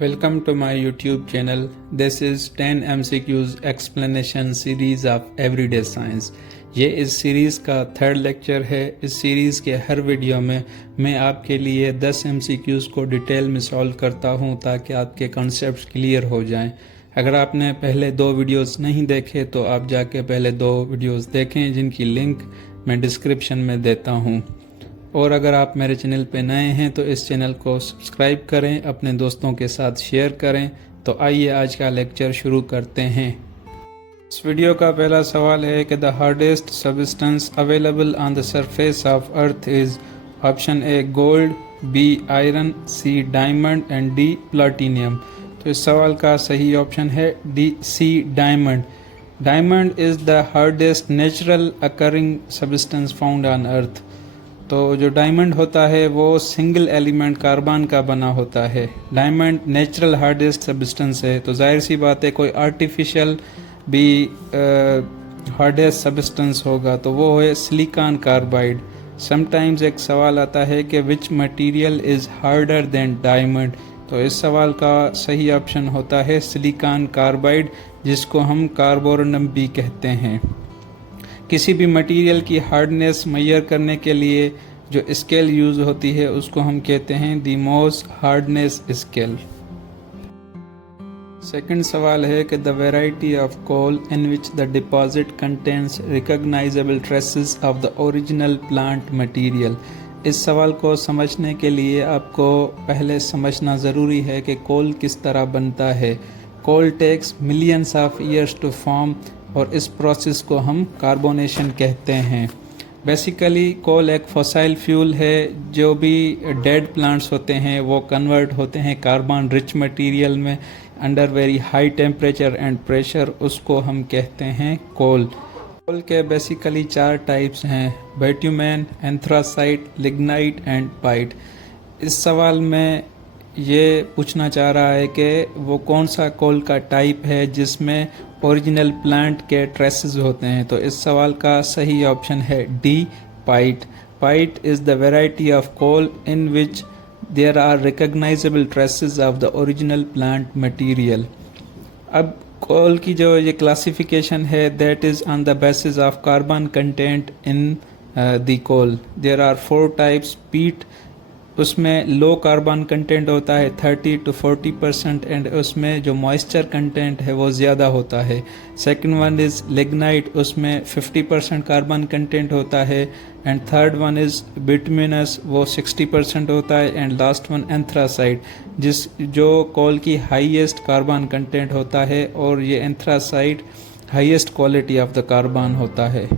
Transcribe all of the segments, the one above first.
Welcome to my YouTube channel. This is 10 MCQs explanation series of everyday science. ये इस series का third lecture है। इस series के हर वीडियो में मैं आपके लिए 10 MCQs को डिटेल में सॉल्व करता हूँ ताकि आपके कॉन्सेप्ट्स क्लियर हो जाएं। अगर आपने पहले दो वीडियोस नहीं देखे तो आप जाके पहले दो वीडियोस देखें जिनकी लिंक मैं डिस्क्रिप्शन में देता हूँ। और अगर आप मेरे चैनल पे नए हैं तो इस चैनल को सब्सक्राइब करें, अपने दोस्तों के साथ शेयर करें। तो आइए आज का लेक्चर शुरू करते हैं। इस वीडियो का पहला सवाल है कि the hardest substance available on the surface of earth is option A gold, B iron, C diamond and D platinum. तो इस सवाल का सही ऑप्शन है D C diamond. Diamond is the hardest natural occurring substance found on earth. तो जो diamond होता है वो सिंगल एलिमेंट कार्बन का बना होता है। डायमंड नेचुरल हार्डेस्ट सब्सटेंस है, तो जाहिर सी बात है कोई आर्टिफिशियल भी हार्डेस्ट सब्सटेंस होगा तो वो है सिलिकॉन कार्बाइड। समटाइम्स एक सवाल आता है कि which material is harder than diamond. तो इस सवाल का सही ऑप्शन होता है सिलिकॉन कार्बाइड, जिसको हम कार्बोरंडम भी कहते हैं। किसी भी मटेरियल की हार्डनेस मेजर करने के लिए जो स्केल यूज़ होती है उसको हम कहते हैं the Mohs hardness scale. Second सवाल है कि the variety of coal in which the deposit contains recognisable traces of the original plant material. इस सवाल को समझने के लिए आपको पहले समझना ज़रूरी है कि कोल किस तरह बनता है। Coal takes millions of years to form और इस प्रोसेस को हम कार्बोनेशन कहते हैं। बेसिकली कोल एक फॉसाइल फ्यूल है। जो भी डेड प्लांट्स होते हैं वो कन्वर्ट होते हैं कार्बन रिच मटेरियल में under very high temperature and pressure, उसको हम कहते हैं कोल। कोल के बेसिकली 4 टाइप्स हैं, बिटुमेन, एंथ्रासाइट, लिग्नाइट एंड पाइट। इस सवाल में ये पूछना चाह रहा है कि वो कौन सा कोल का टाइप है जिसमें ओरिजिनल प्लांट के ट्रेसेस होते हैं। तो इस सवाल का सही ऑप्शन है D peat. Peat is the variety of coal in which there are recognisable traces of the original plant material. अब कोल की जो ये क्लासिफिकेशन है that is on the basis of carbon content in the coal. There are 4 types. Peat, उसमें low carbon content होता है 30 to 40% and उसमें जो मॉइस्चर कंटेंट है वो ज़्यादा होता है। सेकंड वन इज़ लिग्नाइट, उसमें 50% कार्बन कंटेंट होता है। And third one is bituminous, वो 60% होता है। एंड लास्ट वन एंथ्रासाइट, जो कोल की हाईएस्ट कार्बन कंटेंट होता है और ये anthracite highest quality of the carbon होता है।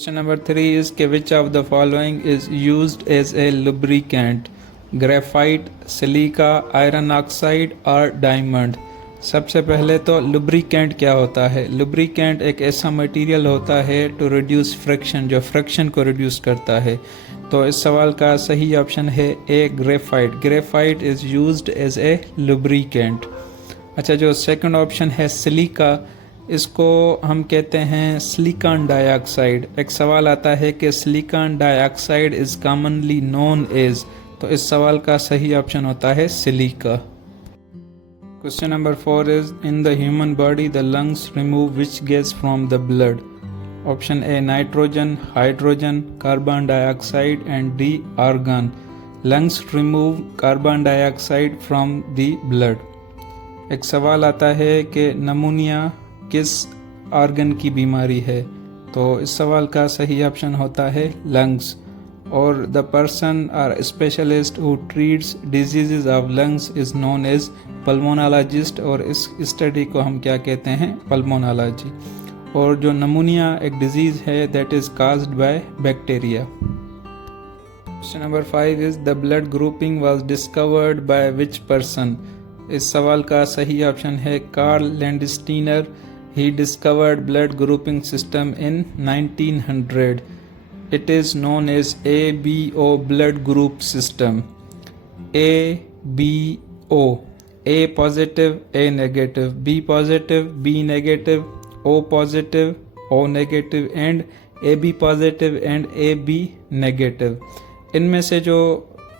Question number 3 is which of the following is used as a lubricant? Graphite, silica, iron oxide और diamond। सबसे पहले तो lubricant क्या होता है। lubricant एक ऐसा मटेरियल होता है to reduce friction, जो friction को reduce करता है। तो इस सवाल का सही ऑप्शन है A graphite। graphite is used as a lubricant। अच्छा, जो सेकंड ऑप्शन है सिलिका, इसको हम कहते हैं सिलिकॉन डाइऑक्साइड। एक सवाल आता है कि silicon dioxide is commonly known as. तो इस सवाल का सही ऑप्शन होता है silica. Question number 4 is in the human body the lungs remove which gas from the blood. Option A nitrogen, hydrogen, carbon dioxide and D argon. Lungs remove carbon dioxide from the blood. एक सवाल आता है कि नमूनिया किस organ की बीमारी है। तो इस सवाल का सही ऑप्शन होता है लंग्स। और the person or specialist who treats diseases of lungs is known as pulmonologist. और इस स्टडी को हम क्या कहते हैं, पल्मोनोलॉजी। और जो नमूनिया एक डिजीज है that is caused by bacteria. Question number 5 is the blood grouping was discovered by which person. इस सवाल का सही ऑप्शन है Karl Landsteiner. He discovered blood grouping system in 1900. It is known as ABO blood group system. ABO, A positive, A negative, B positive, B negative, O positive, O negative and AB positive and AB negative। इनमें से जो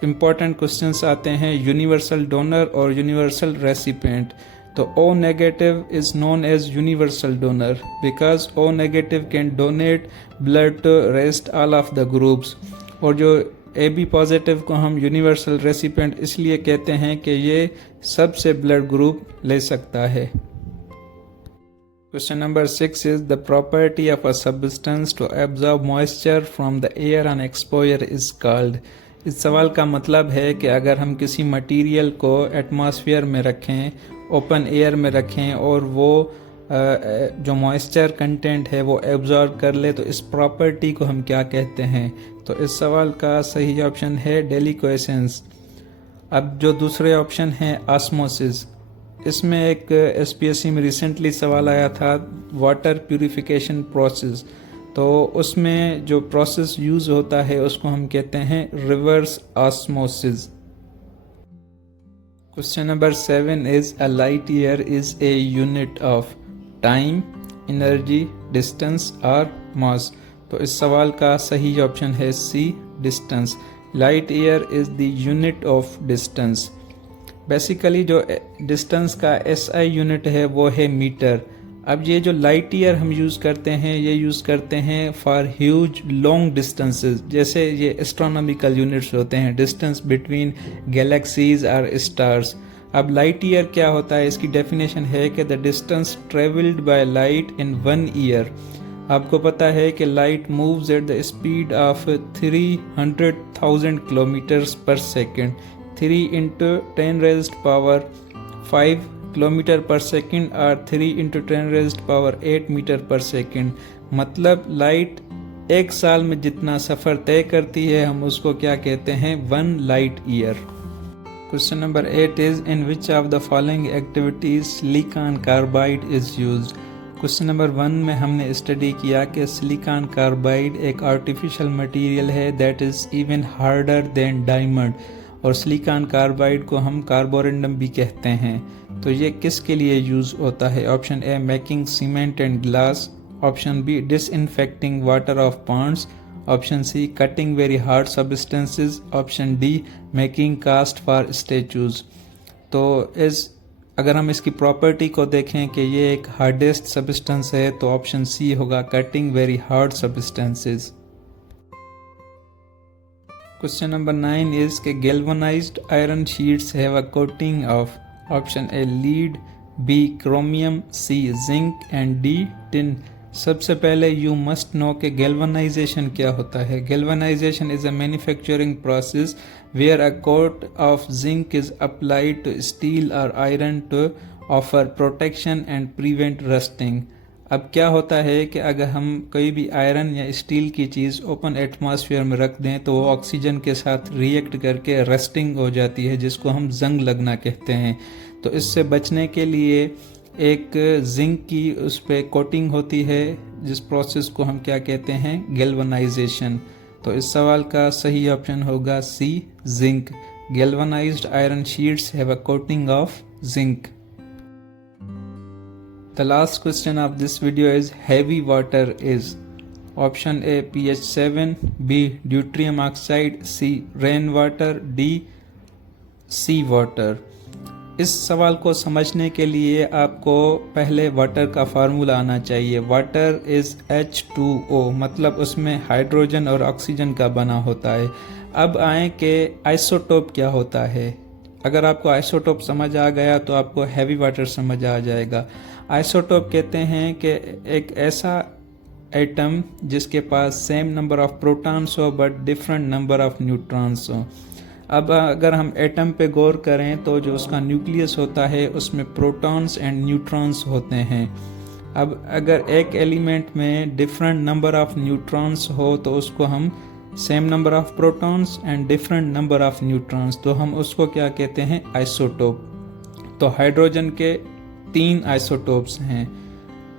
important questions आते हैं universal donor और universal recipient. तो O negative is known as universal donor because O negative can donate blood to rest all of the groups, और जो AB positive को हम यूनिवर्सल रेसिपिएंट इसलिए कहते हैं कि ये सबसे ब्लड ग्रुप ले सकता है। Question number 6 is the property of a substance to absorb moisture from the air on exposure is called। इस सवाल का मतलब है कि अगर हम किसी मटेरियल को एटमॉस्फेयर में रखें, ओपन एयर में रखें और वो जो मॉइस्चर कंटेंट है वो एब्जॉर्ब कर ले तो इस प्रॉपर्टी को हम क्या कहते हैं। तो इस सवाल का सही ऑप्शन है डेलिक्वेसेंस। अब जो दूसरे ऑप्शन है ऑस्मोसिस, इसमें एक SPSC में रिसेंटली सवाल आया था वाटर प्यूरिफिकेशन प्रोसेस, तो उसमें जो प्रोसेस यूज होता है उसको हम कहते हैं reverse osmosis. Question number 7 is a light year is a unit of time, energy, distance और मास। तो इस सवाल का सही ऑप्शन है C, distance. Light year is the unit of distance. Basically जो डिस्टेंस का SI यूनिट है वो है मीटर। अब ये जो लाइट ईयर हम यूज़ करते हैं ये यूज़ करते हैं फॉर ह्यूज लॉन्ग डिस्टेंसेस, जैसे ये एस्ट्रोनॉमिकल यूनिट्स होते हैं, डिस्टेंस बिटवीन गैलेक्सीज और स्टार्स। अब लाइट ईयर क्या होता है, इसकी डेफिनेशन है कि the distance travelled by light in 1 year. आपको पता है कि light moves at the speed of 300,000 kilometres per second. 3 into 10 raised power 5 kilometre per second और 3 into 10 raised power 8 metre per second. मतलब लाइट एक साल में जितना सफ़र तय करती है हम उसको क्या कहते हैं, 1 light year. Question number 8 is in which of the following activities silicon carbide is used. Question number 1 में हमने स्टडी किया कि सिलिकॉन कार्बाइड एक आर्टिफिशियल मटेरियल है that is even harder than diamond, और सिलिकॉन कार्बाइड को हम कार्बोरेंडम भी कहते हैं। तो ये किसके लिए यूज़ होता है? Option A making cement and glass, option B disinfecting water of ponds, option C cutting very hard substances, option D making cast for statues. तो अगर हम इसकी प्रॉपर्टी को देखें कि ये एक हार्डेस्ट सब्सटेंस है तो ऑप्शन सी होगा cutting very hard substances. Question number 9 is कि galvanized iron sheets have a coating of option A lead, B chromium, C zinc and D tin। सबसे पहले you must know कि galvanization क्या होता है। Galvanization is a manufacturing process where a coat of zinc is applied to steel or iron to offer protection and prevent rusting। अब क्या होता है कि अगर हम कोई भी आयरन या स्टील की चीज़ ओपन एटमॉस्फेयर में रख दें तो वो ऑक्सीजन के साथ रिएक्ट करके रस्टिंग हो जाती है, जिसको हम जंग लगना कहते हैं। तो इससे बचने के लिए एक जिंक की उस पर कोटिंग होती है जिस प्रोसेस को हम क्या कहते हैं, गैल्वनाइजेशन। तो इस सवाल का सही ऑप्शन होगा C, zinc. Galvanised iron sheets have a coating of zinc. The last question of this video is heavy water is option A pH 7, B deuterium oxide, C rainwater, D sea water। इस सवाल को समझने के लिए आपको पहले water का formula आना चाहिए। वाटर इज H2O, मतलब उसमें हाइड्रोजन और ऑक्सीजन का बना होता है। अब आए कि आइसोटोप क्या होता है। अगर आपको आइसोटोप समझ आ गया तो आपको हैवी वाटर समझ आ जाएगा। आइसोटोप कहते हैं कि एक ऐसा एटम जिसके पास सेम नंबर ऑफ प्रोटॉन्स हो but different number of neutrons हो। अब अगर हम एटम पे गौर करें तो जो उसका न्यूक्लियस होता है उसमें प्रोटॉन्स एंड न्यूट्रॉन्स होते हैं। अब अगर एक एलिमेंट में डिफरेंट नंबर ऑफ न्यूट्रॉन्स हो तो उसको हम same number of protons and different number of neutrons, तो हम उसको क्या कहते हैं, आइसोटोप। तो हाइड्रोजन के 3 आइसोटोप्स हैं,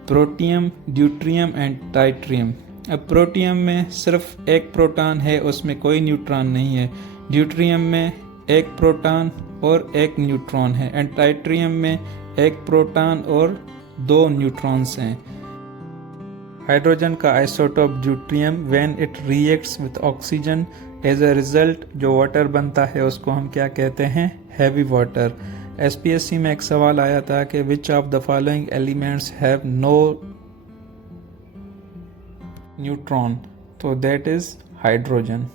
प्रोटियम, ड्यूट्रियम एंड टाइट्रियम। अब प्रोटियम में सिर्फ एक प्रोटॉन है, उसमें कोई न्यूट्रॉन नहीं है। ड्यूट्रियम में एक प्रोटॉन और एक न्यूट्रॉन है एंड टाइट्रियम में एक प्रोटॉन और 2 न्यूट्रॉन्स हैं। हाइड्रोजन का isotope deuterium when it reacts with oxygen as a result जो वाटर बनता है उसको हम क्या कहते हैं, हैवी वाटर। एसपीएससी में एक सवाल आया था कि which of the following elements have no neutron, तो दैट इज हाइड्रोजन।